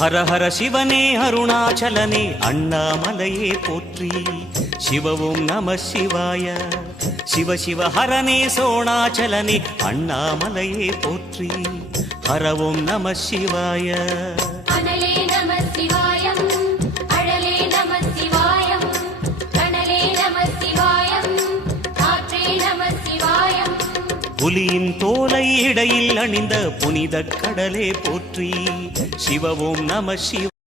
ஹர ஹர சிவனே அருணாச்சலனே அண்ணாமலையே போற்றி. சிவவும் நம சிவாய. சிவ சிவ ஹரனே சோணாச்சலனே அண்ணாமலையே போற்றி. ஹரவும் நம சிவாய. அனலே நம சிவாயம், அழலே நம சிவாயம், கனலே நம சிவாயம், காற்றே நம சிவாயம். புலியின் தோலை இடையில் அணிந்த புனித கடலே போற்றி. சிவவும் நம சிவ